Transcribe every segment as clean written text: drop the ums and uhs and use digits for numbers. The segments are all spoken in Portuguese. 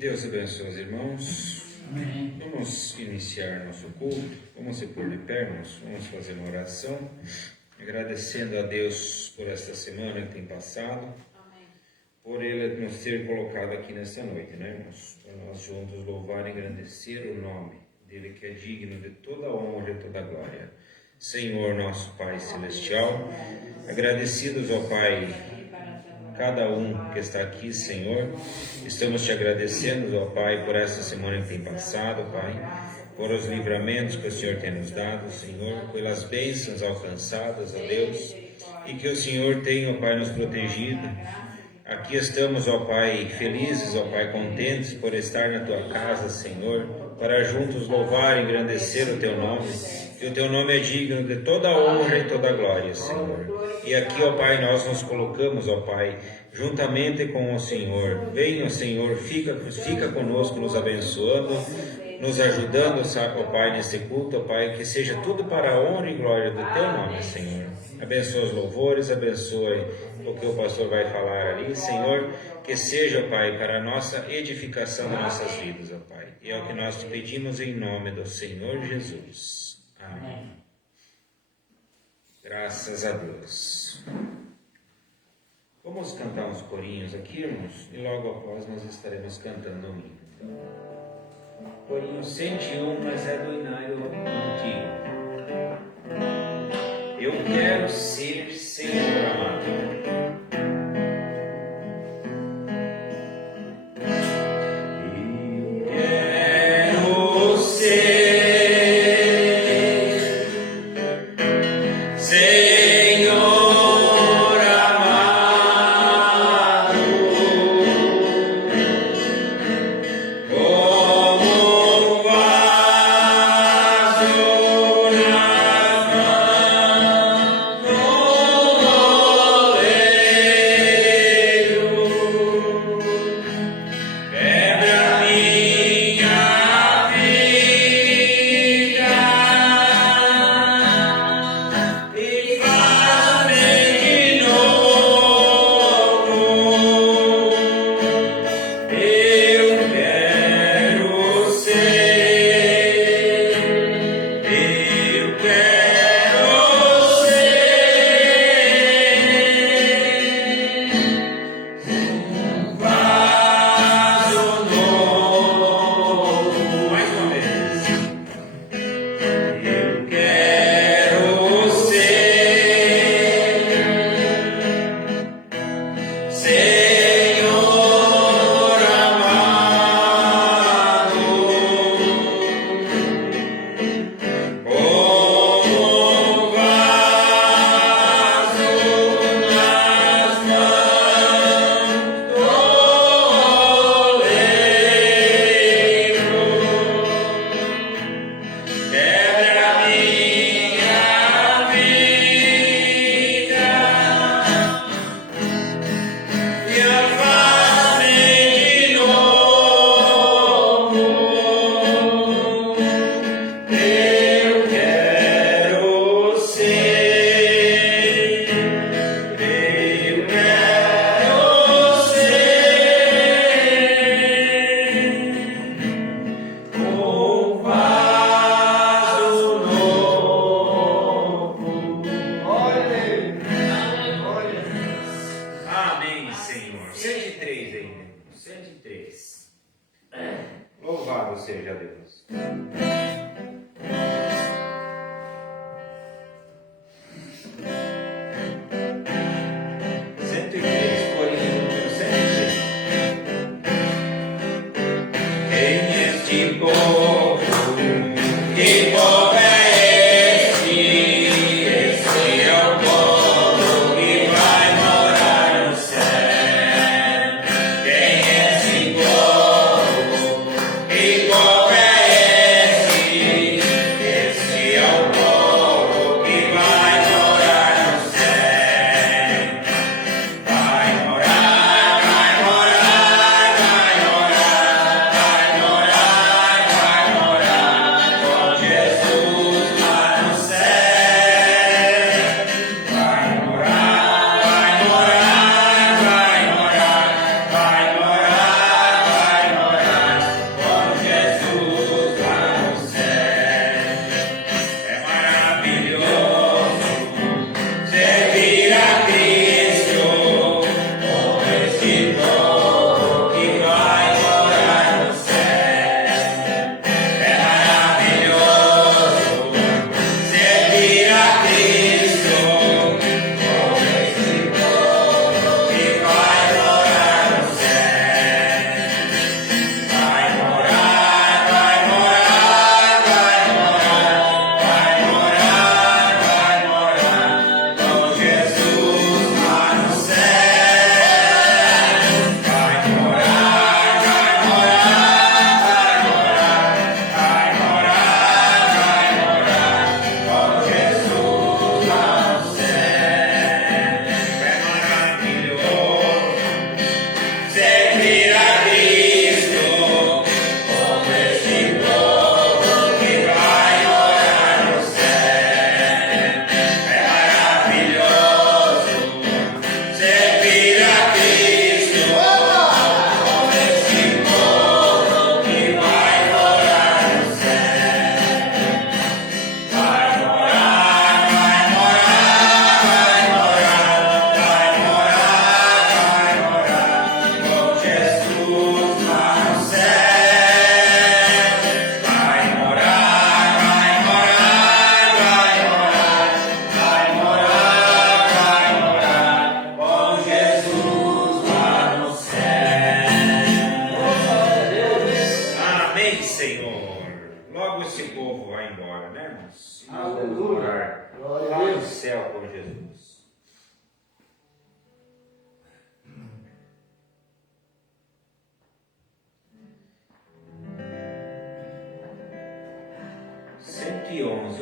Deus abençoe os irmãos. Amém. Vamos iniciar nosso culto. Vamos se pôr de pé, irmãos. Vamos fazer uma oração, agradecendo a Deus por esta semana que tem passado. Amém. Por Ele nos ter colocado aqui nesta noite, né, irmãos? Para nós juntos louvar e engrandecer o nome dele, que é digno de toda a honra e toda a glória. Senhor, nosso Pai Celestial, agradecidos ao Pai, cada um que está aqui, Senhor, estamos te agradecendo, ó Pai, por esta semana que tem passado, Pai, por os livramentos que o Senhor tem nos dado, Senhor, pelas bênçãos alcançadas, ó Deus, e que o Senhor tenha, ó Pai, nos protegido. Aqui estamos, ó Pai, felizes, ó Pai, contentes por estar na Tua casa, Senhor, para juntos louvar e engrandecer o Teu nome, que o Teu nome é digno de toda a honra e toda a glória, Senhor. E aqui, ó Pai, nós nos colocamos, ó Pai, juntamente com o Senhor. Venha, Senhor, fica conosco, nos abençoando, nos ajudando, ó Pai, nesse culto, ó Pai, que seja tudo para a honra e glória do Teu nome, Senhor. Abençoa os louvores, abençoe o que o pastor vai falar ali, Senhor, que seja, Pai, para a nossa edificação das nossas vidas, ó Pai. E é o que nós te pedimos em nome do Senhor Jesus. Amém. Graças a Deus. Vamos cantar uns corinhos aqui, irmãos, e logo após nós estaremos cantando o hino. Corinho 101, mas é do Inário antigo. Eu quero ser Senhor amado. Igual é esse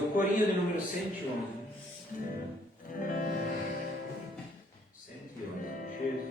o corinho de número 111. 111. Jesus.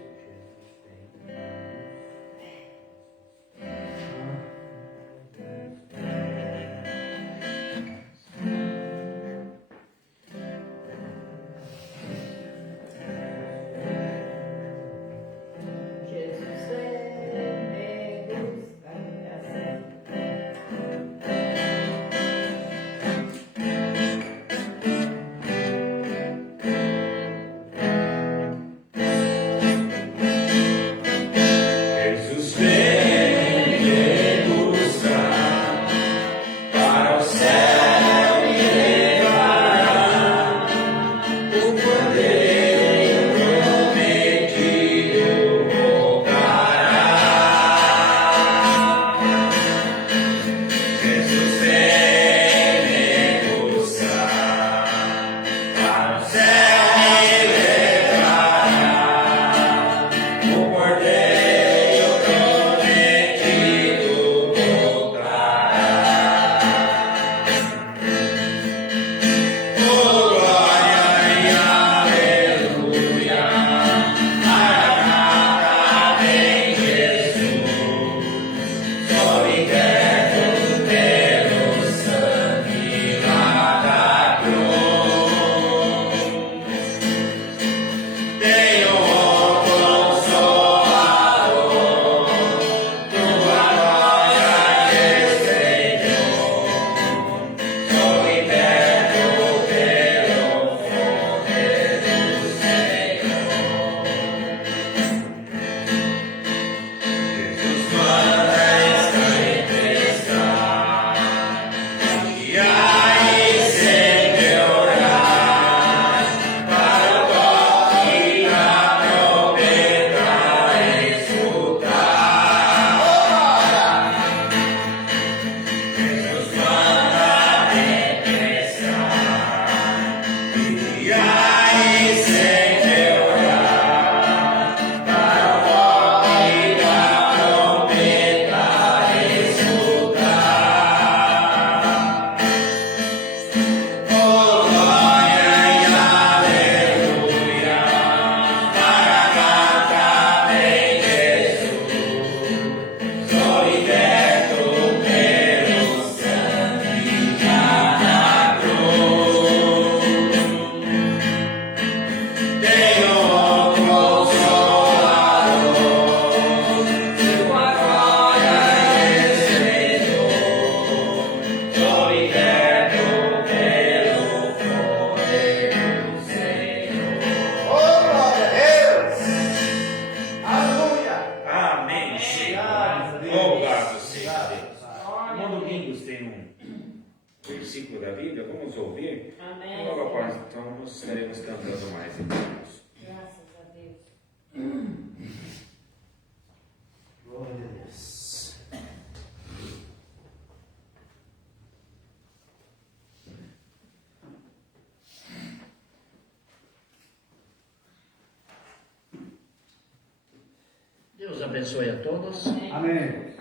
Deus abençoe a todos. Amém.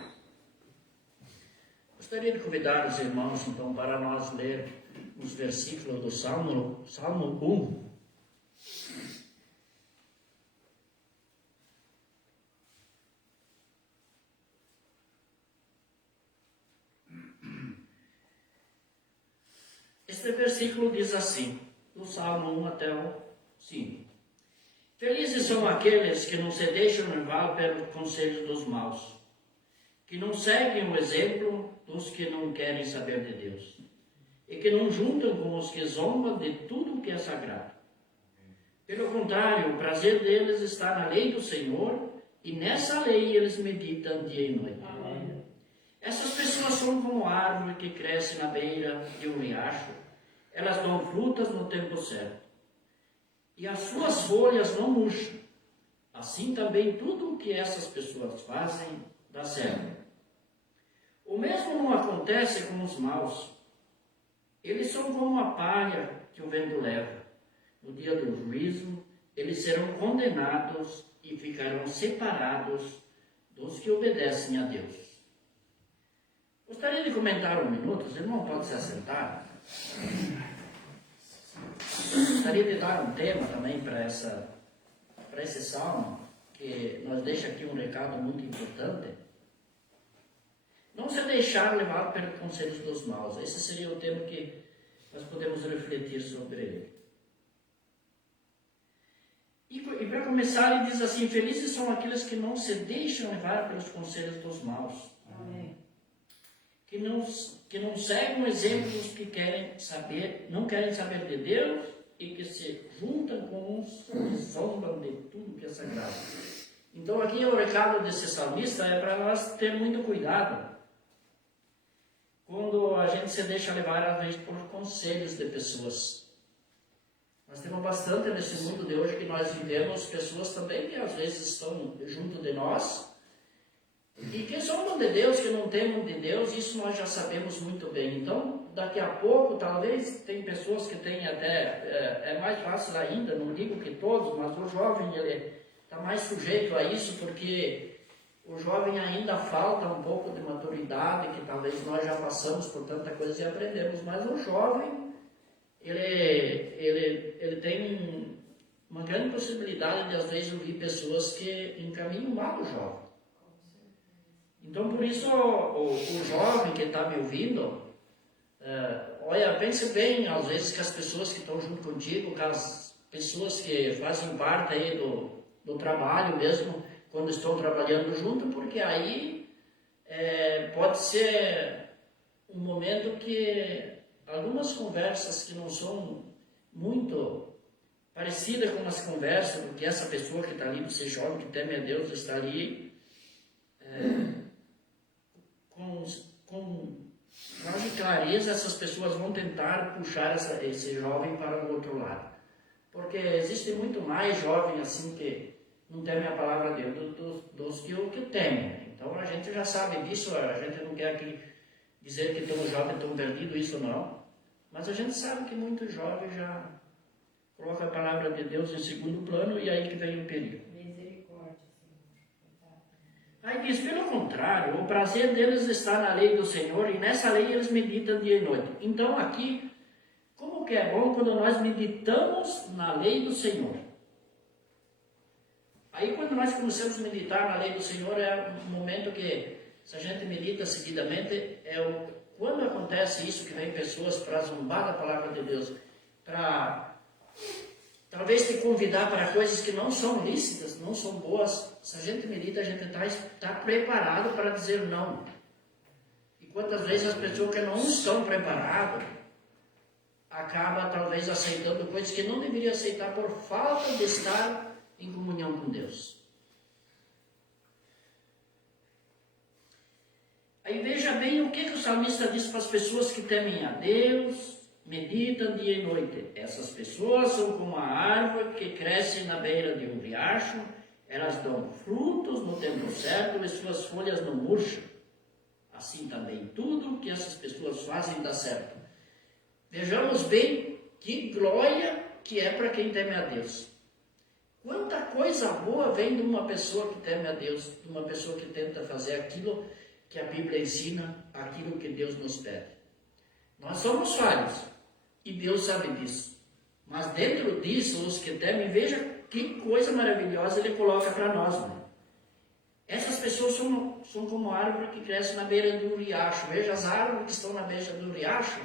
Gostaria de convidar os irmãos, então, para nós ler os versículos do Salmo 1. Este versículo diz assim, do Salmo 1 até o 5. Felizes são aqueles que não se deixam levar pelos conselhos dos maus, que não seguem o exemplo dos que não querem saber de Deus, e que não juntam com os que zombam de tudo o que é sagrado. Pelo contrário, o prazer deles está na lei do Senhor, e nessa lei eles meditam dia e noite. Amém. Essas pessoas são como árvore que cresce na beira de um riacho. Elas dão frutas no tempo certo, e as suas folhas não murcham. Assim também tudo o que essas pessoas fazem dá certo. O mesmo não acontece com os maus. Eles são como a palha que o vento leva. No dia do juízo, eles serão condenados e ficarão separados dos que obedecem a Deus. Gostaria de comentar um minuto, os irmãos podem se assentar. Gostaria de dar um tema também para esse salmo, que nos deixa aqui um recado muito importante. Não se deixar levar pelos conselhos dos maus. Esse seria o tema que nós podemos refletir sobre ele. E para começar, ele diz assim: felizes são aqueles que não se deixam levar pelos conselhos dos maus. Amém. Que não seguem o exemplo dos que não querem saber de Deus e que se juntam com uns que zombam de tudo que é sagrado. Então aqui o recado desse salmista é para nós ter muito cuidado quando a gente se deixa levar às vezes por conselhos de pessoas. Nós temos bastante nesse mundo de hoje que nós vivemos pessoas também que às vezes estão junto de nós e que zombam de Deus, que não temem de Deus. Isso nós já sabemos muito bem. Então daqui a pouco talvez tem pessoas que têm até, é mais fácil ainda, não digo que todos, mas o jovem ele está mais sujeito a isso, porque o jovem ainda falta um pouco de maturidade, que talvez nós já passamos por tanta coisa e aprendemos, mas o jovem ele tem uma grande possibilidade de às vezes ouvir pessoas que encaminham mal o jovem. Então por isso o jovem que está me ouvindo, olha, pense bem às vezes que as pessoas que estão junto contigo, que as pessoas que fazem parte aí do trabalho mesmo, quando estão trabalhando junto, porque aí pode ser um momento que algumas conversas que não são muito parecidas com as conversas do que essa pessoa que está ali, você jovem, que teme a Deus, está ali com mais clareza, essas pessoas vão tentar puxar esse jovem para o outro lado. Porque existe muito mais jovem assim que não temem a palavra de Deus dos que o que temem. Então a gente já sabe disso, a gente não quer aqui dizer que todos os jovens estão perdidos, isso não. Mas a gente sabe que muitos jovens já colocam a palavra de Deus em segundo plano e aí que vem o perigo. Misericórdia, Senhor. Aí diz, pelo contrário, o prazer deles está na lei do Senhor e nessa lei eles meditam dia e noite. Então aqui, como que é bom quando nós meditamos na lei do Senhor. Aí quando nós começamos a meditar na lei do Senhor, é um momento que, se a gente medita seguidamente, quando acontece isso, que vem pessoas para zombar da palavra de Deus, para talvez te convidar para coisas que não são lícitas, não são boas, se a gente medita, a gente está preparado para dizer não. E quantas vezes as pessoas que não estão preparadas, acabam talvez aceitando coisas que não deveriam aceitar por falta de estar em comunhão com Deus. Aí veja bem o que o salmista diz para as pessoas que temem a Deus, meditam dia e noite. Essas pessoas são como a árvore que cresce na beira de um riacho, elas dão frutos no tempo certo e suas folhas não murcham. Assim também tudo que essas pessoas fazem dá certo. Vejamos bem que glória que é para quem teme a Deus. Quanta coisa boa vem de uma pessoa que teme a Deus, de uma pessoa que tenta fazer aquilo que a Bíblia ensina, aquilo que Deus nos pede. Nós somos falhos e Deus sabe disso. Mas dentro disso, os que temem, veja que coisa maravilhosa Ele coloca para nós. Né? Essas pessoas são como a árvore que cresce na beira do riacho. Veja, as árvores que estão na beira do riacho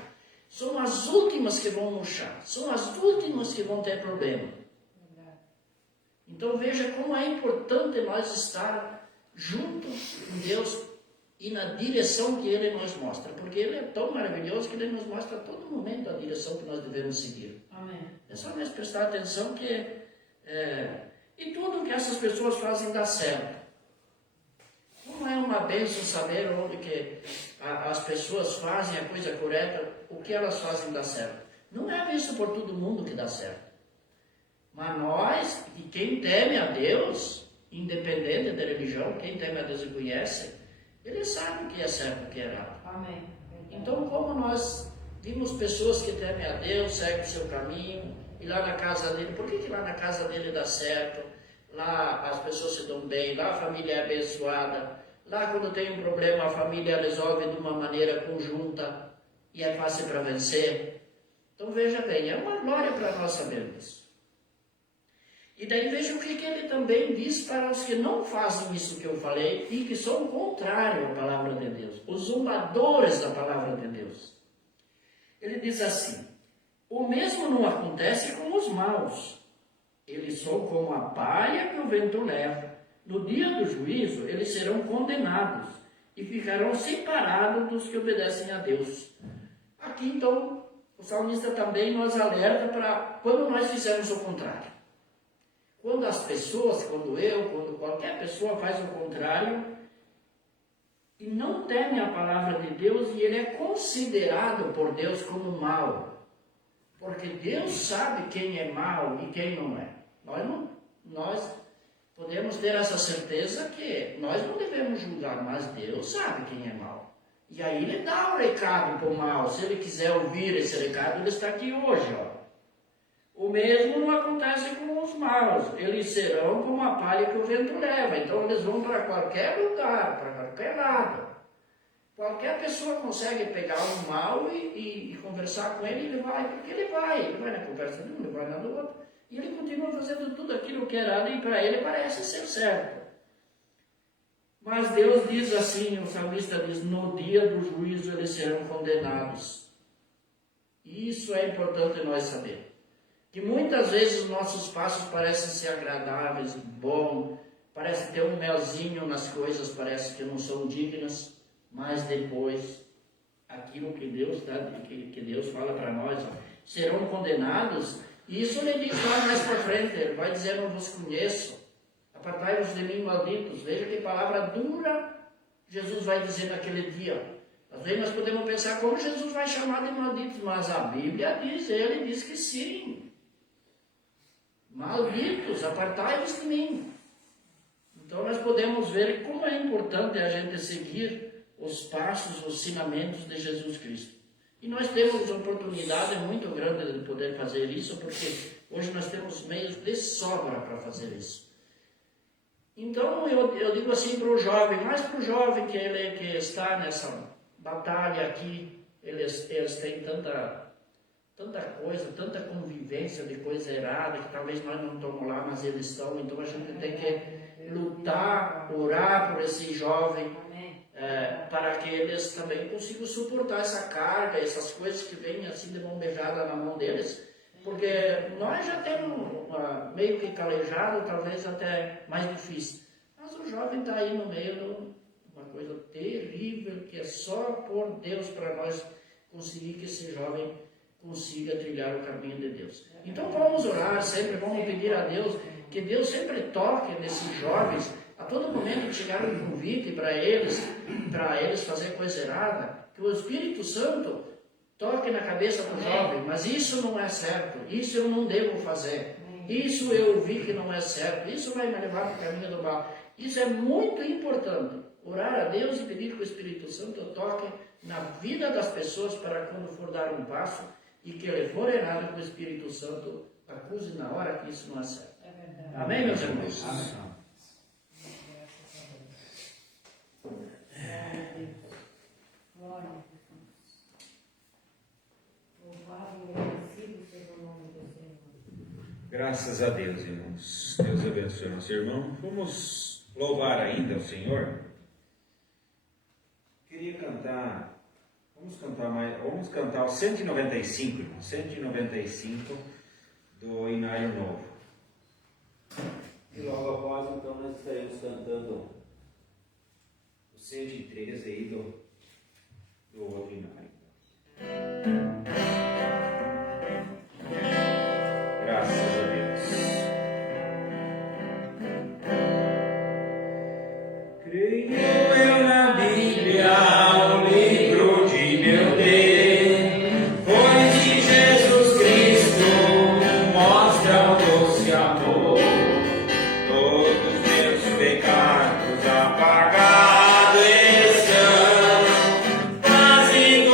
são as últimas que vão murchar, são as últimas que vão ter problema. Então veja como é importante nós estar junto com Deus e na direção que Ele nos mostra, porque Ele é tão maravilhoso que Ele nos mostra a todo momento a direção que nós devemos seguir. Amém. É só nós prestar atenção que e tudo que essas pessoas fazem dá certo. Como é uma bênção saber onde que as pessoas fazem a coisa correta, o que elas fazem dá certo. Não é visto por todo mundo que dá certo. Mas nós, e quem teme a Deus, independente da religião, quem teme a Deus e conhece, ele sabe o que é certo e o que é errado. Amém. Então, como nós vimos pessoas que temem a Deus, seguem o seu caminho, e lá na casa dele, por que lá na casa dele dá certo? Lá as pessoas se dão bem, lá a família é abençoada, lá quando tem um problema a família resolve de uma maneira conjunta e é fácil para vencer. Então veja bem, é uma glória para nós saber disso. E daí veja o que ele também diz para os que não fazem isso que eu falei e que são contrários à palavra de Deus, os zombadores da palavra de Deus. Ele diz assim: o mesmo não acontece com os maus. Eles são como a palha que o vento leva. No dia do juízo, eles serão condenados e ficarão separados dos que obedecem a Deus. Aqui, então, o salmista também nos alerta para quando nós fizermos o contrário. Quando as pessoas, quando qualquer pessoa faz o contrário e não teme a palavra de Deus e ele é considerado por Deus como mau. Porque Deus sabe quem é mau e quem não é. Nós podemos ter essa certeza que nós não devemos julgar, mas Deus sabe quem é mau. E aí ele dá o recado para o mal. Se ele quiser ouvir esse recado, ele está aqui hoje, ó. O mesmo não acontece com os maus. Eles serão como a palha que o vento leva. Então eles vão para qualquer lugar, para qualquer lado. Qualquer pessoa consegue pegar um mau e conversar com ele, ele vai, porque ele vai na conversa de um, ele vai na do outro. E ele continua fazendo tudo aquilo que é errado e para ele parece ser certo. Mas Deus diz assim, o salmista diz, no dia do juízo eles serão condenados. E isso é importante nós saber. Que muitas vezes os nossos passos parecem ser agradáveis, bom, parece ter um melzinho nas coisas, parece que não são dignas, mas depois, aquilo que Deus fala para nós, ó, serão condenados. E isso ele diz lá mais para frente, ele vai dizer, não vos conheço, apartai-vos de mim, malditos. Veja que palavra dura Jesus vai dizer naquele dia. Às vezes nós podemos pensar como Jesus vai chamar de malditos, mas a Bíblia diz, ele diz que sim. Malditos, apartai-vos de mim. Então nós podemos ver como é importante a gente seguir os passos, os ensinamentos de Jesus Cristo. E nós temos uma oportunidade muito grande de poder fazer isso, porque hoje nós temos meios de sobra para fazer isso. Então eu digo assim para o jovem, mais para o jovem que está nessa batalha aqui, eles têm tanta coisa, tanta convivência de coisa errada, que talvez nós não estamos lá, mas eles estão. Então a gente tem que lutar, orar por esse jovem, para que eles também consigam suportar essa carga, essas coisas que vêm assim de mão beijada na mão deles, porque nós já temos meio que calejado, talvez até mais difícil, mas o jovem está aí no meio de uma coisa terrível, que é só por Deus para nós conseguir que esse jovem consiga trilhar o caminho de Deus. Então vamos orar sempre, vamos pedir a Deus que Deus sempre toque nesses jovens, a todo momento que chegar um convite para eles fazer coisa errada, que o Espírito Santo toque na cabeça do jovem, mas isso não é certo, isso eu não devo fazer, isso eu vi que não é certo, isso vai me levar para o caminho do mal. Isso é muito importante, orar a Deus e pedir que o Espírito Santo toque na vida das pessoas para quando for dar um passo e que ele for errado, que o Espírito Santo acuse na hora que isso não é certo. Amém, meus irmãos? Amém. Glória a Deus. Louvado e agradecido seja o nome do Senhor. Graças a Deus, irmãos. Deus abençoe nosso irmão. Vamos louvar ainda o Senhor. Queria cantar, vamos cantar o 195, irmão. 195 do Inário Novo. E logo após, então, nós estaremos cantando O 113 aí do outro Inário. Graças a Deus. Creio eu na Bíblia, o livro de meu Deus, pois de Jesus Cristo mostra o doce amor, todos meus pecados apagados estão, fazem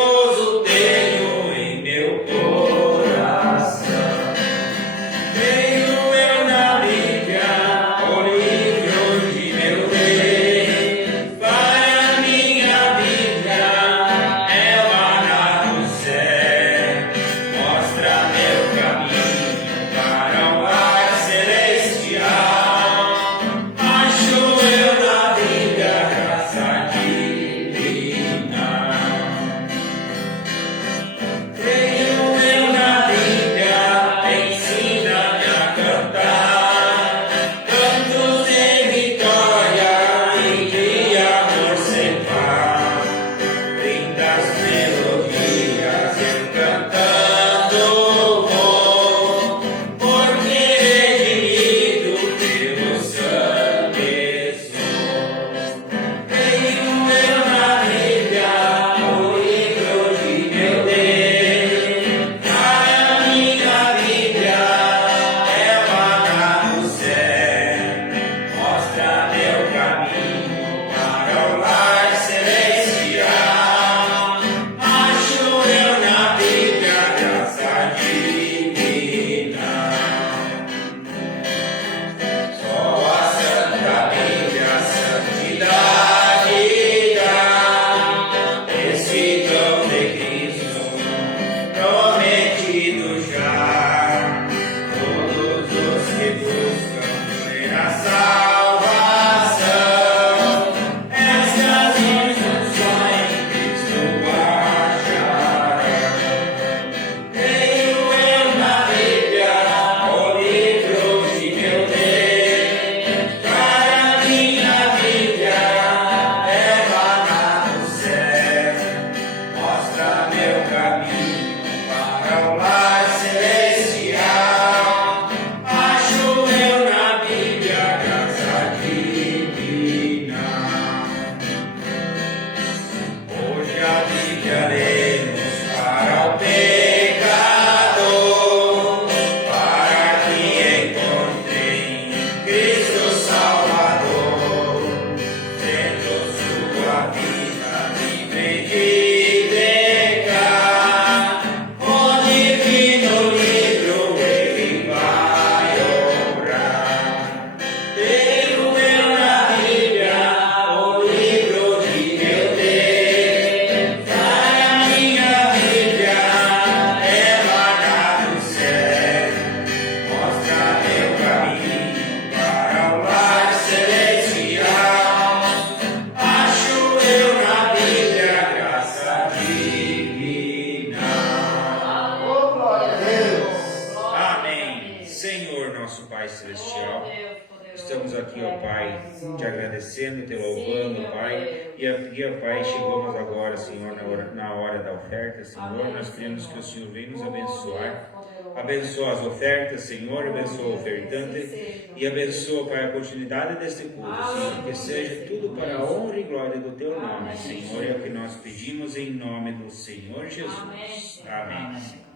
Celestial. Oh, Deus poderoso. Estamos aqui, ó Pai, te agradecendo, te louvando, Sim, Pai. Deus. E aqui, ó Pai, chegamos agora, Jesus, Senhor, Deus. na hora da oferta, Senhor. Amém, Nós queremos Senhor. que o Senhor venha nos Oh, abençoar. Deus poderoso. Abençoa as ofertas, Senhor, Oh, abençoa o Deus, ofertante assim seja. e abençoa, Pai, a continuidade deste culto, Senhor, que Aleluia, seja tudo Senhor. para a honra e glória do Teu nome, Amém, Senhor. É o que nós pedimos em nome do Senhor Jesus. Amém, Senhor. Amém. Amém.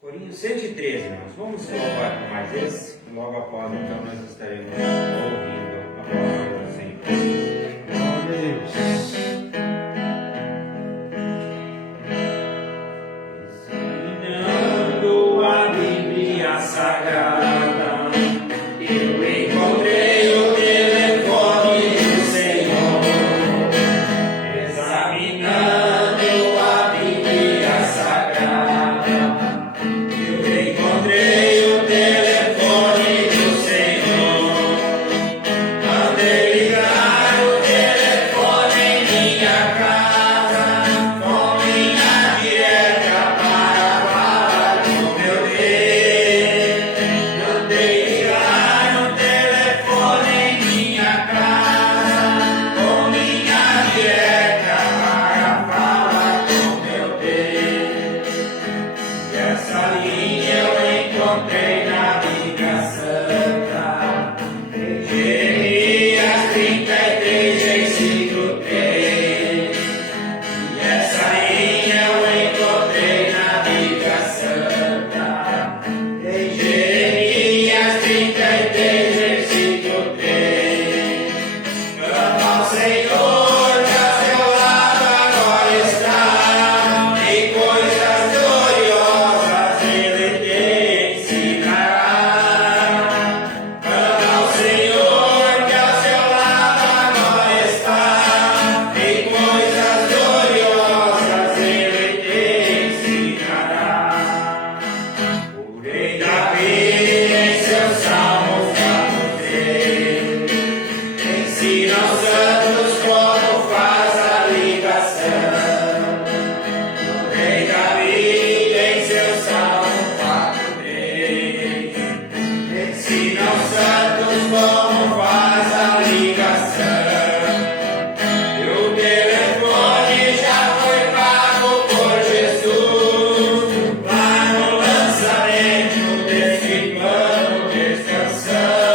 Corinhos 113, irmãos. Vamos louvar com mais esse. Logo após, então, nós estaremos ouvindo a palavra do Senhor. Glória a Deus. Examinando a Bíblia Sagrada, eu encontrei o telefone do Senhor. Examinando a Bíblia Sagrada, eu encontrei o telefone do Senhor. Mandei ligar o telefone em minha casa, com minha dieta para falar com meu Deus. Mandei ligar o telefone em minha casa, com minha dieta para falar com meu Deus. E essa linha eu encontrei na Bíblia Santa, em Jeremias 33, versículo 3. E essa linha eu encontrei na Bíblia Santa, em Jeremias 33, versículo 3. Clama ao Senhor, que ao seu lado agora está, e coisas gloriosas Ele te ensinará. Clama ao Senhor, que ao seu lado agora está, e coisas gloriosas Ele te ensinará. O rei Davi em seu Salmo 4:3 ensina aos santos como faz a ligação. O rei Davi em seu Salmo 4:3 ensina aos santos como faz a ligação. E o telefone já foi pago por Jesus lá no lançamento desse plano de expansão.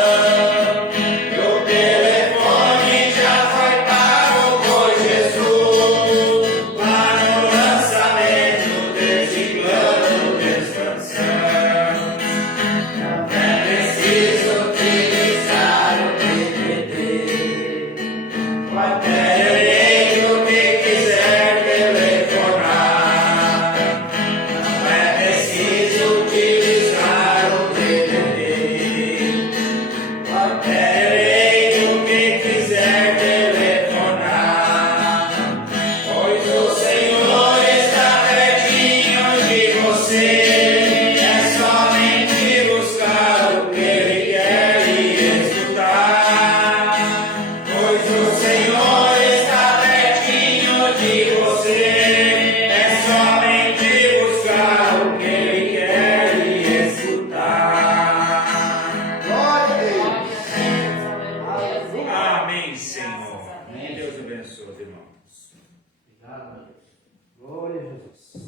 E o telefone já foi pago por Jesus lá no lançamento desse plano de expansão. Não é preciso utilizar o DVD, pode ter o que quiser telefonar. Não é preciso utilizar o DVD, pode ter o que quiser telefonar. Pois o Senhor está pertinho de você. É somente buscar o que Ele quer lhe escutar. Pois o Senhor está pertinho de você. É somente buscar o que Ele quer lhe escutar. Glória a Deus. Glória a Deus, aleluia. Amém, Senhor. Graças a Deus. Que Deus abençoe os irmãos. Obrigado, Deus. Glória a Jesus.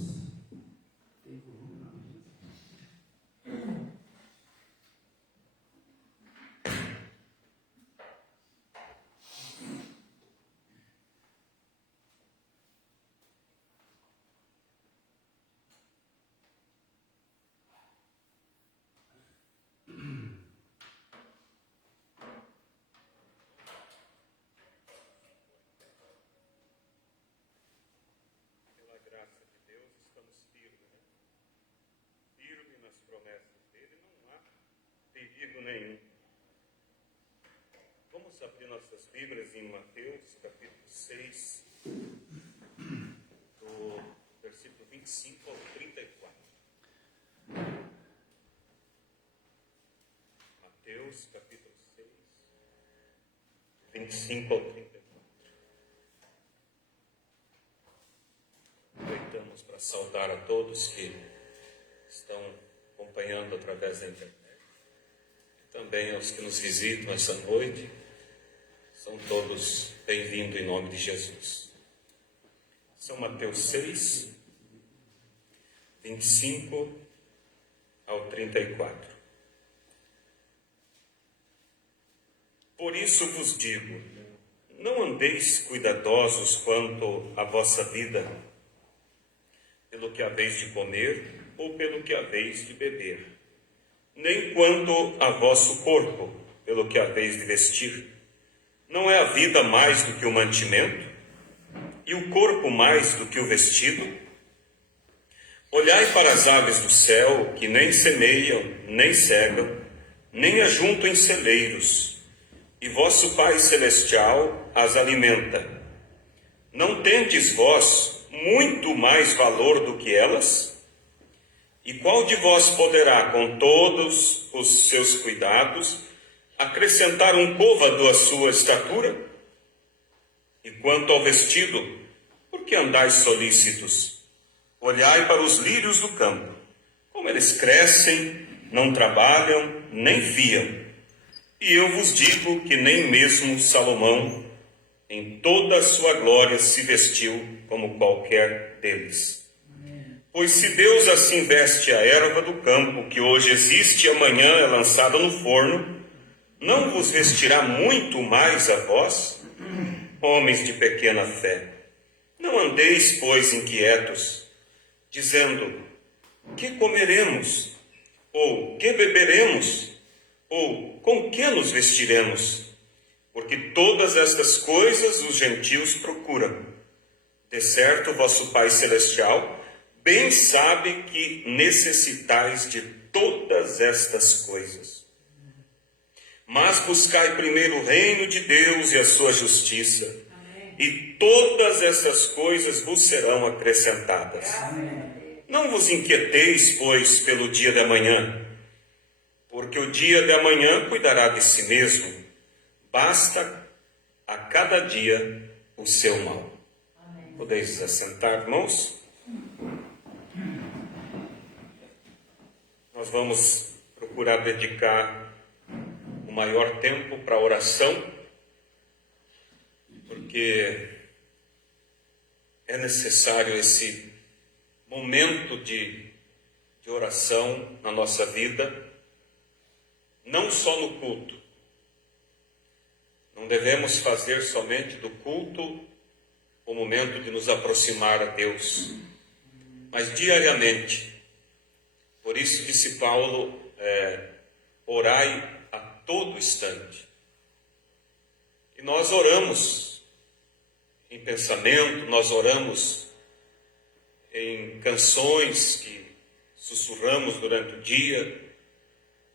Pela graça de Deus, estamos firmes, né? Firmes nas promessas dele, não há perigo nenhum. Vamos abrir nossas Bíblias em Mateus, capítulo 6, do versículo 25 ao 34. Mateus Mateus, capítulo 6, 25 ao 34. Aproveitamos para saudar a todos que estão acompanhando através da internet, e também aos que nos visitam essa noite. São todos bem-vindos em nome de Jesus. São Mateus 6, 25 ao 34. Por isso vos digo, não andeis cuidadosos quanto à vossa vida, pelo que haveis de comer ou pelo que haveis de beber, nem quanto a vosso corpo, pelo que haveis de vestir. Não é a vida mais do que o mantimento, e o corpo mais do que o vestido? Olhai para as aves do céu, que nem semeiam, nem cegam, nem ajuntam em celeiros, e vosso Pai Celestial as alimenta. Não tendes vós muito mais valor do que elas? E qual de vós poderá, com todos os seus cuidados, acrescentar um côvado à sua estatura? E quanto ao vestido, por que andais solícitos? Olhai para os lírios do campo, como eles crescem, não trabalham, nem fiam. E eu vos digo que nem mesmo Salomão, em toda a sua glória, se vestiu como qualquer deles. Pois se Deus assim veste a erva do campo, que hoje existe e amanhã é lançada no forno, não vos vestirá muito mais a vós, homens de pequena fé? Não andeis, pois, inquietos, dizendo: que comeremos? Ou que beberemos? Ou com que nos vestiremos? Porque todas estas coisas os gentios procuram. De certo, vosso Pai Celestial bem sabe que necessitais de todas estas coisas. Mas buscai primeiro o reino de Deus e a sua justiça, e todas essas coisas vos serão acrescentadas. Não vos inquieteis, pois, pelo dia de amanhã, porque o dia de amanhã cuidará de si mesmo. Basta a cada dia o seu mal. Podeis assentar, irmãos? Nós vamos procurar dedicar o maior tempo para a oração, porque é necessário esse momento de oração na nossa vida, não só no culto. Não devemos fazer somente do culto o momento de nos aproximar a Deus, mas diariamente. Por isso disse Paulo, orai a todo instante. E nós oramos em pensamento, nós oramos em canções que sussurramos durante o dia,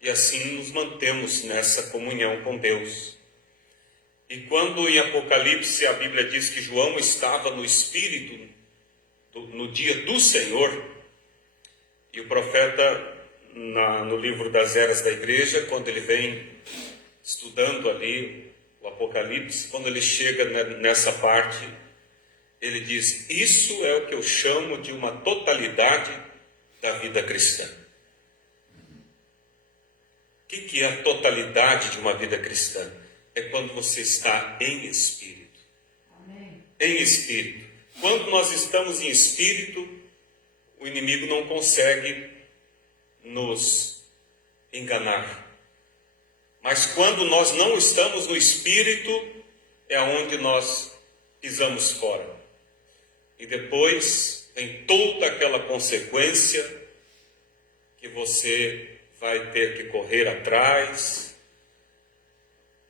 e assim nos mantemos nessa comunhão com Deus. E quando em Apocalipse a Bíblia diz que João estava no Espírito no dia do Senhor, e o profeta no livro das Eras da Igreja, quando ele vem estudando ali o Apocalipse, quando ele chega nessa parte, ele diz: isso é o que eu chamo de uma totalidade da vida cristã. O que é a totalidade de uma vida cristã? É quando você está em espírito. Amém. Em espírito. Quando nós estamos em espírito, o inimigo não consegue nos enganar. Mas quando nós não estamos no espírito, é onde nós pisamos fora. E depois vem toda aquela consequência que você vai ter que correr atrás,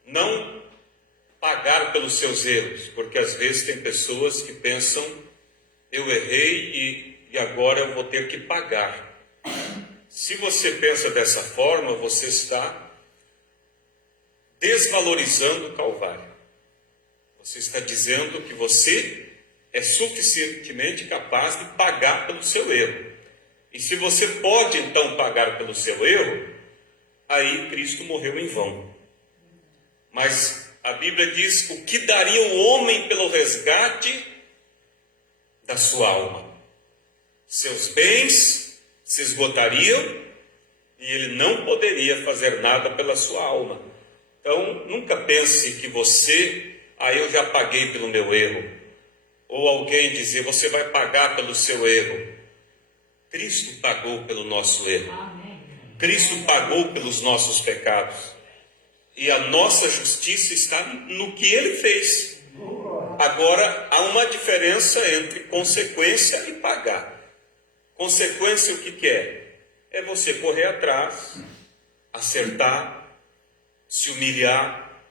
não pagar pelos seus erros, porque às vezes tem pessoas que pensam: eu errei e agora eu vou ter que pagar. Se você pensa dessa forma, você está desvalorizando o Calvário. Você está dizendo que você é suficientemente capaz de pagar pelo seu erro. E se você pode então pagar pelo seu erro, aí Cristo morreu em vão. Mas a Bíblia diz o que daria o homem pelo resgate da sua alma. Seus bens se esgotariam e ele não poderia fazer nada pela sua alma. Então, nunca pense que você, eu já paguei pelo meu erro. Ou alguém dizer, você vai pagar pelo seu erro. Cristo pagou pelo nosso erro. Cristo pagou pelos nossos pecados. E a nossa justiça está no que Ele fez. Agora, há uma diferença entre consequência e pagar. Consequência, o que é? É você correr atrás, acertar, se humilhar,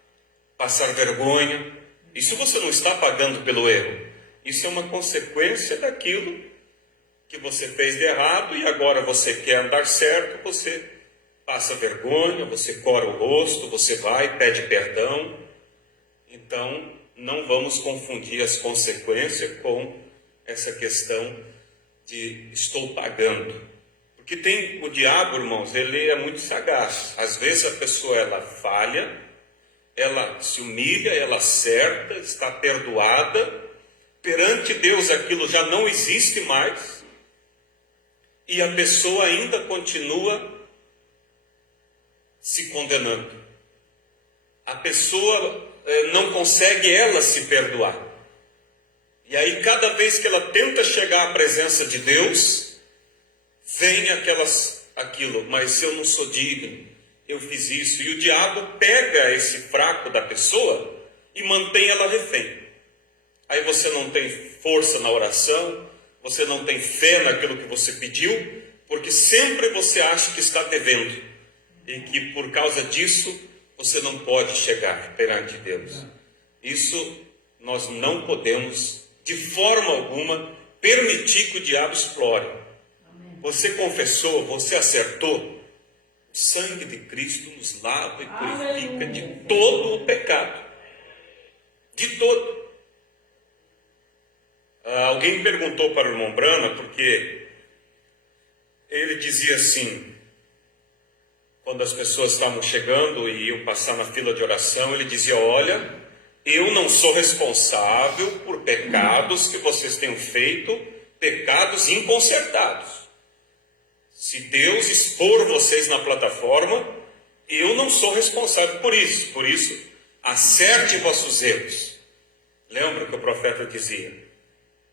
passar vergonha. Isso você não está pagando pelo erro. Isso é uma consequência daquilo que você fez de errado e agora você quer andar certo, você passa vergonha, você cora o rosto, você vai, pede perdão. Então, não vamos confundir as consequências com essa questão de estou pagando. Porque tem o diabo, irmãos, ele é muito sagaz. Às vezes a pessoa ela falha, ela se humilha, ela acerta, está perdoada. Perante Deus aquilo já não existe mais. E a pessoa ainda continua se condenando. A pessoa não consegue ela se perdoar. E aí cada vez que ela tenta chegar à presença de Deus, vem aquilo, mas eu não sou digno, eu fiz isso. E o diabo pega esse fraco da pessoa e mantém ela refém. Aí você não tem força na oração, você não tem fé naquilo que você pediu, porque sempre você acha que está devendo. E que por causa disso, você não pode chegar perante Deus. Isso nós não podemos, de forma alguma, permitir que o diabo explore. Você confessou, você acertou, o sangue de Cristo nos lava e purifica de todo o pecado. De todo. Alguém perguntou para o irmão Brana, porque ele dizia assim, quando as pessoas estavam chegando e iam passar na fila de oração, ele dizia, olha, eu não sou responsável por pecados que vocês tenham feito, pecados inconsertados. Se Deus expor vocês na plataforma, eu não sou responsável por isso. Por isso, acerte vossos erros. Lembra que o profeta dizia?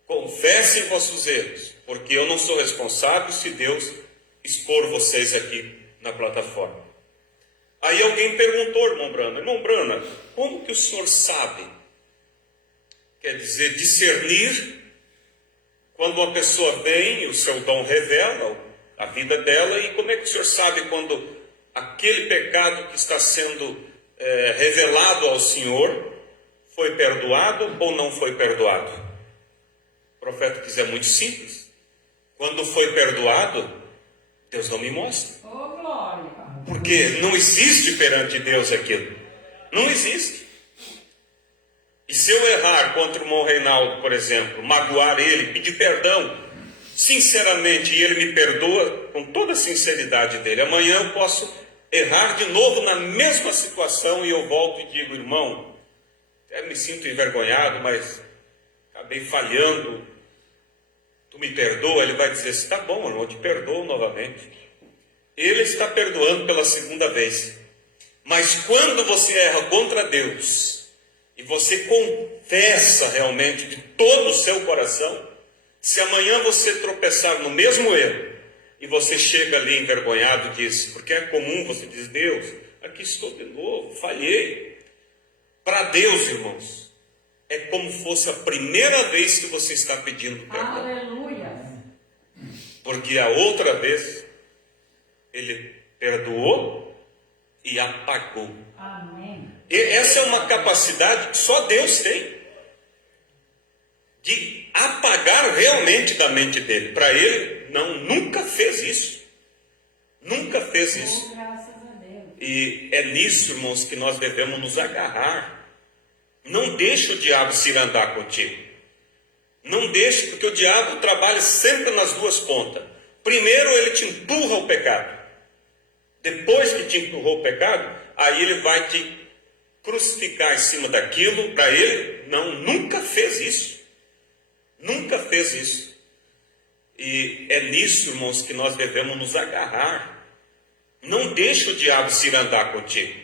Confessem vossos erros, porque eu não sou responsável se Deus expor vocês aqui na plataforma. Aí alguém perguntou, irmão Brana, como que o senhor sabe? Quer dizer, discernir quando uma pessoa vem e o seu dom revela a vida dela, e como é que o senhor sabe quando aquele pecado que está sendo revelado ao senhor foi perdoado ou não foi perdoado? O profeta diz, é muito simples. Quando foi perdoado, Deus não me mostra. Oh, glória. Porque não existe perante Deus aquilo. Não existe. E se eu errar contra o irmão Reinaldo, por exemplo, magoar ele, pedir perdão, sinceramente, e ele me perdoa com toda a sinceridade dele, amanhã eu posso errar de novo na mesma situação e eu volto e digo, irmão, até me sinto envergonhado, mas acabei falhando, tu me perdoa? Ele vai dizer, está bom, irmão, eu te perdoo novamente. Ele está perdoando pela segunda vez. Mas quando você erra contra Deus, e você confessa realmente de todo o seu coração, se amanhã você tropeçar no mesmo erro, e você chega ali envergonhado e diz, porque é comum você dizer, Deus, aqui estou de novo, falhei. Para Deus, irmãos, é como fosse a primeira vez que você está pedindo perdão. Aleluia. Porque a outra vez, Ele perdoou e apagou. Amém. E essa é uma capacidade que só Deus tem. De apagar realmente da mente dele. Para ele, nunca fez isso. Nunca fez isso. Oh, graças a Deus. E é nisso, irmãos, que nós devemos nos agarrar. Não deixe o diabo se andar contigo. Não deixe, porque o diabo trabalha sempre nas duas pontas. Primeiro, ele te empurra ao pecado. Depois que te empurrou o pecado, aí ele vai te crucificar em cima daquilo, para ele, não, nunca fez isso. Nunca fez isso. E é nisso, irmãos, que nós devemos nos agarrar. Não deixe o diabo se andar contigo.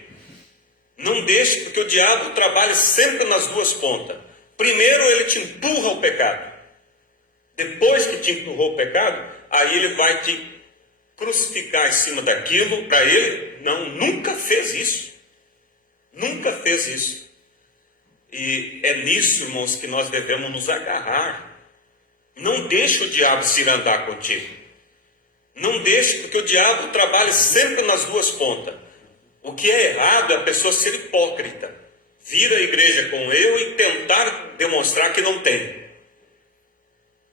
Não deixe, porque o diabo trabalha sempre nas duas pontas. Primeiro ele te empurra ao pecado. Depois que te empurrou ao pecado, aí ele vai te crucificar em cima daquilo. Para ele, não, nunca fez isso. Nunca fez isso. E é nisso, irmãos, que nós devemos nos agarrar. Não deixe o diabo se andar contigo. Não deixe, porque o diabo trabalha sempre nas duas pontas. O que é errado é a pessoa ser hipócrita. Vir à igreja com eu e tentar demonstrar que não tem.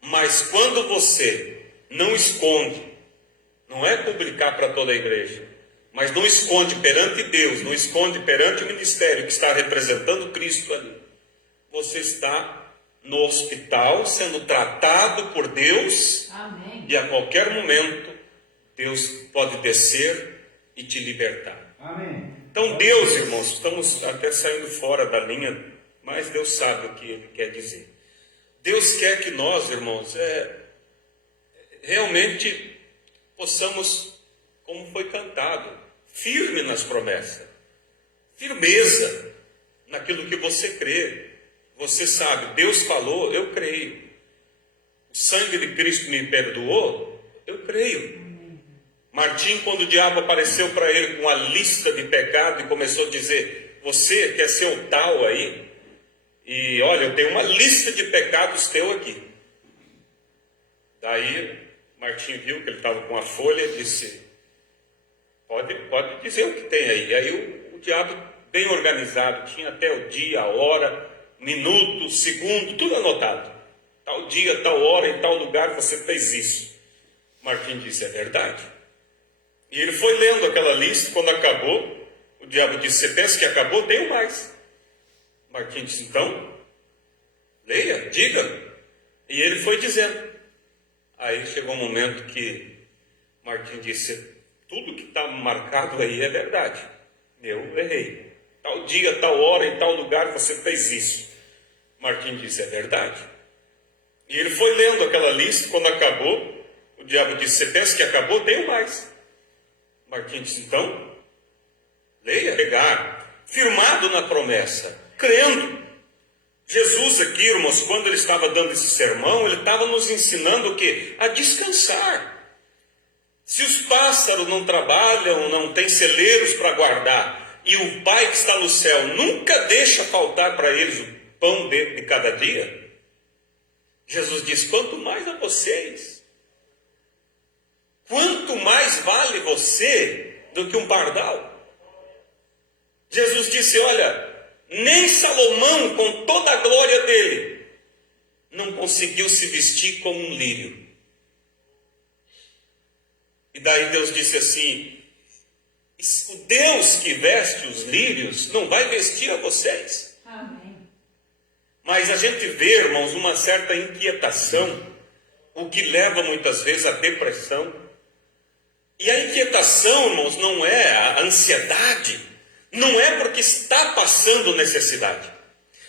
Mas quando você não esconde, não é publicar para toda a igreja, mas não esconde perante Deus, não esconde perante o ministério que está representando Cristo ali, você está no hospital sendo tratado por Deus. Amém. E a qualquer momento Deus pode descer e te libertar. Amém. Então Deus, irmãos, estamos até saindo fora da linha, mas Deus sabe o que Ele quer dizer. Deus quer que nós, irmãos, realmente possamos, como foi cantado, firme nas promessas, firmeza naquilo que você crê. Você sabe, Deus falou, eu creio. O sangue de Cristo me perdoou, eu creio. Martim, quando o diabo apareceu para ele com a lista de pecado e começou a dizer, você quer ser o tal aí? E olha, eu tenho uma lista de pecados teu aqui. Daí, Martim viu que ele estava com a folha e disse, pode dizer o que tem aí. E aí o diabo, bem organizado, tinha até o dia, a hora, minuto, segundo, tudo anotado. Tal dia, tal hora, em tal lugar você fez isso. Martim disse, é verdade. E ele foi lendo aquela lista, quando acabou, o diabo disse, você pensa que acabou? Tenho mais. Martim disse, então, leia, diga. E ele foi dizendo. Aí chegou um momento que Martim disse, tudo que está marcado aí é verdade. Eu errei. Tal dia, tal hora, em tal lugar você fez isso. Martim disse, é verdade. E ele foi lendo aquela lista, quando acabou, o diabo disse, você pensa que acabou? Tenho mais. Martim disse, então, leia, pegar, firmado na promessa, crendo. Jesus aqui, irmãos, quando ele estava dando esse sermão, ele estava nos ensinando o quê? A descansar. Se os pássaros não trabalham, não têm celeiros para guardar, e o Pai que está no céu nunca deixa faltar para eles o pão de cada dia, Jesus diz, quanto mais a vocês. Quanto mais vale você do que um pardal? Jesus disse, olha, nem Salomão, com toda a glória dele, não conseguiu se vestir como um lírio. E daí Deus disse assim, o Deus que veste os lírios não vai vestir a vocês. Amém. Mas a gente vê, irmãos, uma certa inquietação, o que leva muitas vezes à depressão. E a inquietação, irmãos, não é a ansiedade, não é porque está passando necessidade,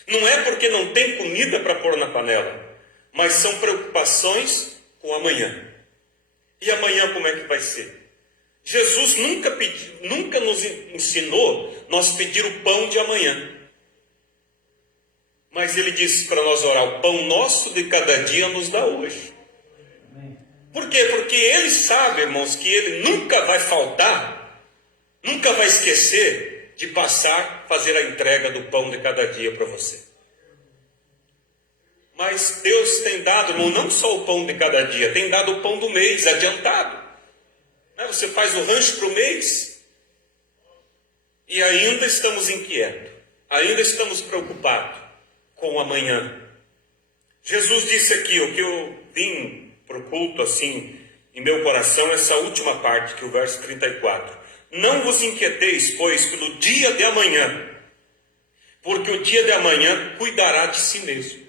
não é porque não tem comida para pôr na panela, mas são preocupações com amanhã. E amanhã como é que vai ser? Jesus nunca nos ensinou nós pedir o pão de amanhã. Mas ele disse para nós orar, o pão nosso de cada dia nos dá hoje. Por quê? Porque ele sabe, irmãos, que ele nunca vai faltar, nunca vai esquecer de fazer a entrega do pão de cada dia para você. Mas Deus tem dado, irmão, não só o pão de cada dia, tem dado o pão do mês adiantado. Você faz o rancho para o mês e ainda estamos inquietos, ainda estamos preocupados com o amanhã. Jesus disse aqui, o que eu vim para o culto assim, em meu coração, essa última parte, que é o verso 34. Não vos inquieteis, pois, pelo dia de amanhã, porque o dia de amanhã cuidará de si mesmo.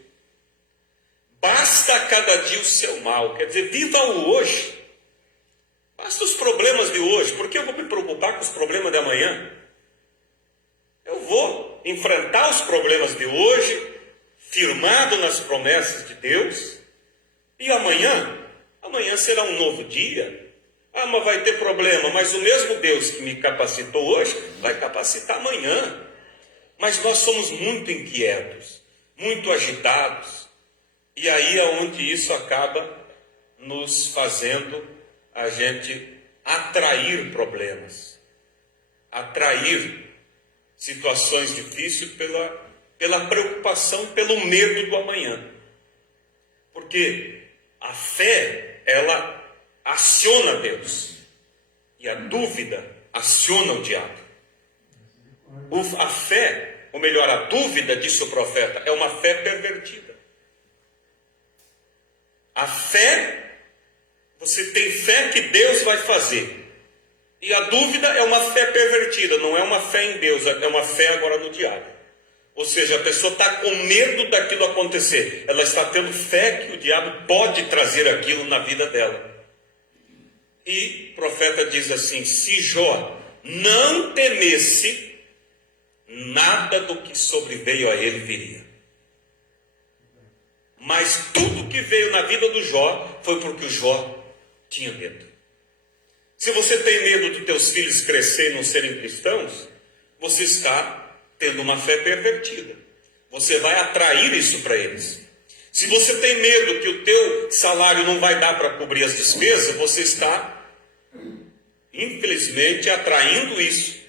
Basta a cada dia o seu mal, quer dizer, viva o hoje. Basta os problemas de hoje, porque eu vou me preocupar com os problemas de amanhã? Eu vou. vou enfrentar os problemas de hoje, firmado nas promessas de Deus, e amanhã será um novo dia. Ah, mas vai ter problema, mas o mesmo Deus que me capacitou hoje, vai capacitar amanhã. Mas nós somos muito inquietos, muito agitados, e aí é onde isso acaba nos fazendo a gente atrair problemas, atrair situações difíceis pela preocupação, pelo medo do amanhã. Porque a fé, ela aciona Deus, e a dúvida aciona o diabo. A fé, ou melhor, a dúvida, disse o profeta, é uma fé pervertida. A fé, você tem fé que Deus vai fazer. E a dúvida é uma fé pervertida, não é uma fé em Deus, é uma fé agora no diabo. Ou seja, a pessoa está com medo daquilo acontecer. Ela está tendo fé que o diabo pode trazer aquilo na vida dela. E o profeta diz assim: se Jó não temesse, nada do que sobreveio a ele viria. Mas tudo que veio na vida do Jó foi porque o Jó tinha medo. Se você tem medo de teus filhos crescerem e não serem cristãos, você está tendo uma fé pervertida. Você vai atrair isso para eles. Se você tem medo que o teu salário não vai dar para cobrir as despesas, você está, infelizmente, atraindo isso.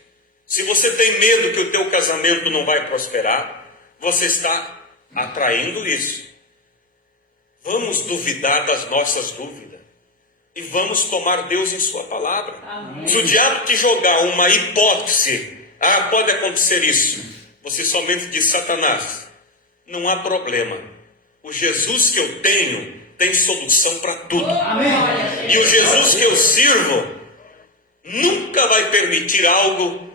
Se você tem medo que o teu casamento não vai prosperar, você está atraindo isso. Vamos duvidar das nossas dúvidas e vamos tomar Deus em sua palavra. Amém. Se o diabo te jogar uma hipótese, pode acontecer isso, você somente diz: Satanás, não há problema, o Jesus que eu tenho tem solução para tudo. Amém. E o Jesus que eu sirvo nunca vai permitir algo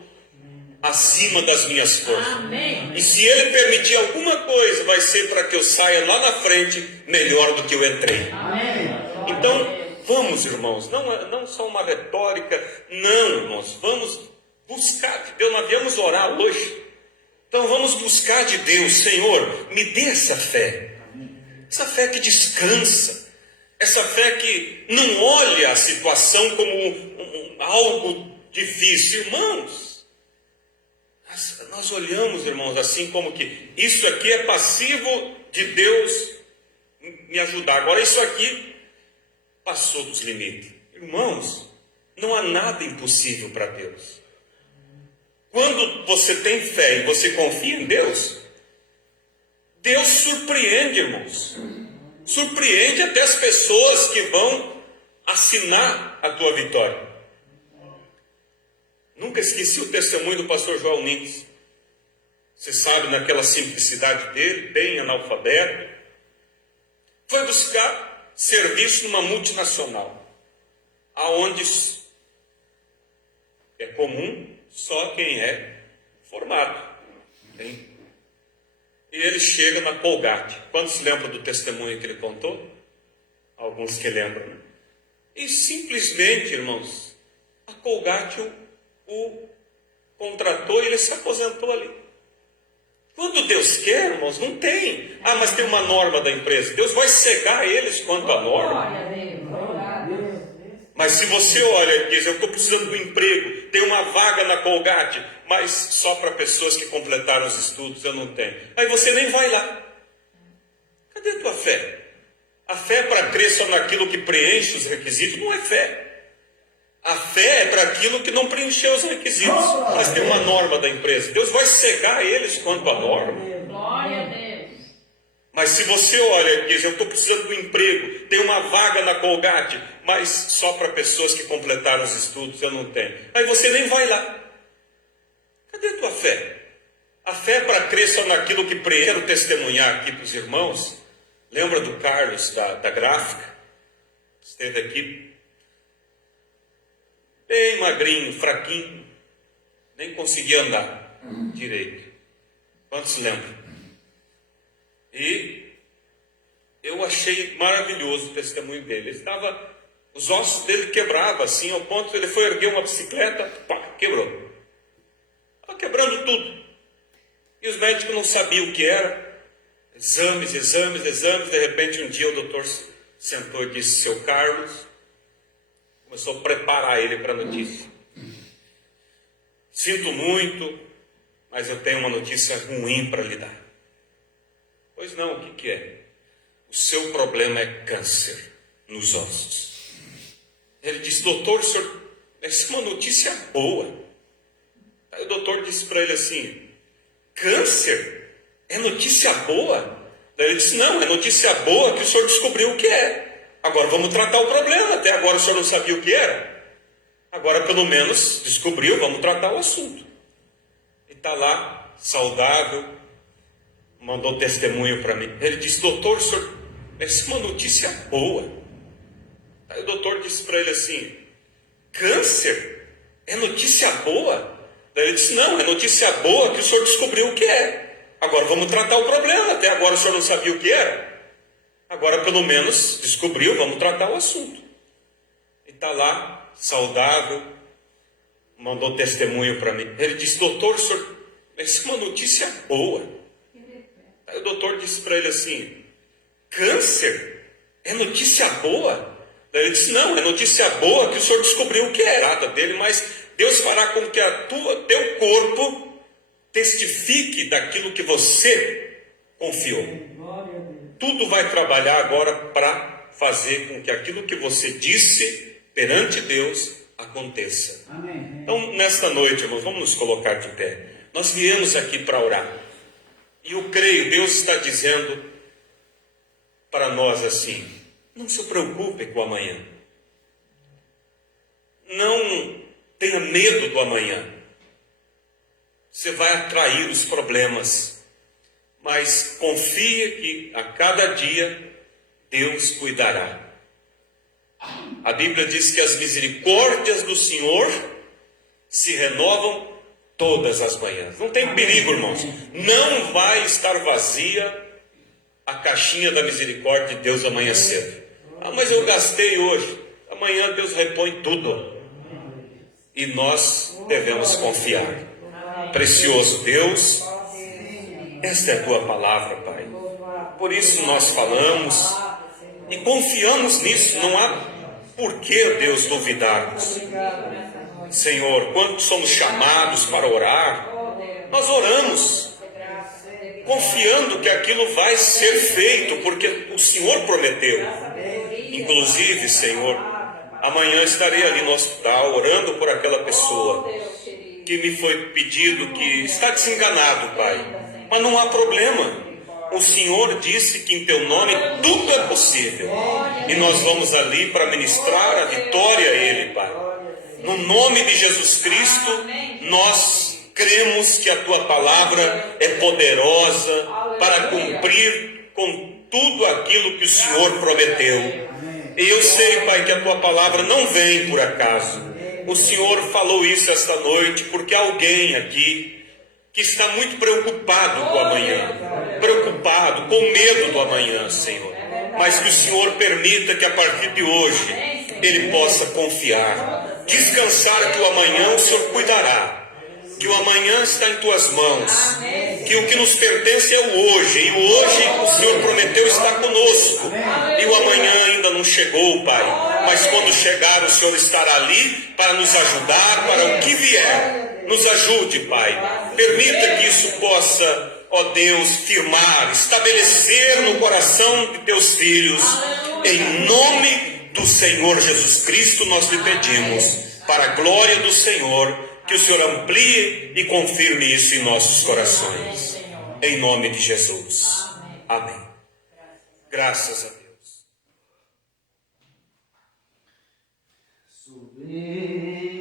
acima das minhas forças. Amém. E se ele permitir alguma coisa, vai ser para que eu saia lá na frente melhor do que eu entrei. Amém. Então, vamos, irmãos, não só uma retórica, não, irmãos, vamos buscar de Deus. Nós viemos orar hoje, então vamos buscar de Deus. Senhor, me dê essa fé que descansa, essa fé que não olha a situação como algo difícil. Irmãos, nós olhamos, irmãos, assim como que isso aqui é passivo de Deus me ajudar. Agora isso aqui passou dos limites. Irmãos, não há nada impossível para Deus. Quando você tem fé e você confia em Deus, Deus surpreende, irmãos. Surpreende até as pessoas que vão assinar a tua vitória. Nunca esqueci o testemunho do pastor João Nins. Você sabe, naquela simplicidade dele, bem analfabeto, foi buscar serviço numa multinacional, aonde é comum só quem é formado. Hein? E ele chega na Colgate. Quantos se lembram do testemunho que ele contou? Alguns que lembram, né? E simplesmente, irmãos, a Colgate o contratou e ele se aposentou ali. Quando Deus quer, irmãos, não tem. Mas tem uma norma da empresa. Deus vai cegar eles quanto à norma. Mas se você olha e diz: eu estou precisando de um emprego, tem uma vaga na Colgate, mas só para pessoas que completaram os estudos, eu não tenho. Aí você nem vai lá. Cadê a tua fé? A fé para crer só naquilo que preenche os requisitos não é fé. A fé é para aquilo que não preencheu os requisitos. Mas tem uma norma da empresa. Deus vai cegar eles quanto à norma. Glória a Deus. Mas se você olha e diz: eu estou precisando de um emprego, tem uma vaga na Colgate, mas só para pessoas que completaram os estudos, eu não tenho. Aí você nem vai lá. Cadê a tua fé? A fé é para crer só naquilo que preenche. Quero testemunhar aqui para os irmãos. Lembra do Carlos, da gráfica? Esteve aqui. Bem magrinho, fraquinho, nem conseguia andar direito. Quantos se lembram? E eu achei maravilhoso o testemunho dele. Ele estava, os ossos dele quebravam assim, ao ponto que ele foi erguer uma bicicleta, pá, quebrou. Estava quebrando tudo. E os médicos não sabiam o que era. Exames, exames, exames. De repente, um dia o doutor sentou e disse: seu Carlos, começou a preparar ele para a notícia. Sinto muito, mas eu tenho uma notícia ruim para lhe dar. Pois não, o que é? O seu problema é câncer nos ossos. Ele disse: doutor, essa é uma notícia boa. Aí o doutor disse para ele assim: câncer? É notícia boa? Daí ele disse: não, é notícia boa que o senhor descobriu o que é. Agora vamos tratar o problema. Até agora o senhor não sabia o que era. Agora pelo menos descobriu, vamos tratar o assunto. E está lá, saudável, mandou testemunho para mim. Ele disse: doutor, essa é uma notícia boa. Aí o doutor disse para ele assim: câncer? É notícia boa? Daí ele disse: não, é notícia boa que o senhor descobriu o que é. Agora vamos tratar o problema. Até agora o senhor não sabia o que era. Agora pelo menos descobriu, vamos tratar o assunto. E está lá, saudável, mandou testemunho para mim. Ele disse: doutor, essa é uma notícia boa. Aí o doutor disse para ele assim: câncer? É notícia boa? Daí ele disse: não, é notícia boa que o senhor descobriu o que era dele, mas Deus fará com que teu corpo testifique daquilo que você confiou. Tudo vai trabalhar agora para fazer com que aquilo que você disse perante Deus aconteça. Amém. Então, nesta noite, irmãos, vamos nos colocar de pé. Nós viemos aqui para orar. E eu creio, Deus está dizendo para nós assim: não se preocupe com o amanhã. Não tenha medo do amanhã. Você vai atrair os problemas. Mas confie que a cada dia Deus cuidará. A Bíblia diz que as misericórdias do Senhor se renovam todas as manhãs. Não tem perigo, irmãos. Não vai estar vazia a caixinha da misericórdia de Deus amanhã cedo. Ah, mas eu gastei hoje. Amanhã Deus repõe tudo. E nós devemos confiar. Precioso Deus, esta é a tua palavra, Pai. Por isso nós falamos e confiamos nisso. Não há por que, Deus, duvidarmos. Senhor, quando somos chamados para orar, nós oramos, confiando que aquilo vai ser feito, porque o Senhor prometeu. Inclusive, Senhor, amanhã estarei ali no hospital, orando por aquela pessoa que me foi pedido, que está desenganado, Pai. Mas não há problema. O Senhor disse que em teu nome tudo é possível. E nós vamos ali para ministrar a vitória a Ele, Pai. No nome de Jesus Cristo, nós cremos que a tua palavra é poderosa para cumprir com tudo aquilo que o Senhor prometeu. E eu sei, Pai, que a tua palavra não vem por acaso. O Senhor falou isso esta noite porque há alguém aqui que está muito preocupado com o amanhã, preocupado, com medo do amanhã, Senhor. Mas que o Senhor permita que a partir de hoje ele possa confiar, descansar que o amanhã o Senhor cuidará, que o amanhã está em tuas mãos, que o que nos pertence é o hoje, e o hoje o Senhor prometeu estar conosco, e o amanhã ainda não chegou, Pai, mas quando chegar o Senhor estará ali para nos ajudar para o que vier. Nos ajude, Pai, permita que isso possa, ó Deus, firmar, estabelecer no coração de teus filhos, em nome do Senhor Jesus Cristo nós lhe pedimos, para a glória do Senhor, que o Senhor amplie e confirme isso em nossos corações. Em nome de Jesus. Amém. Graças a Deus. Subir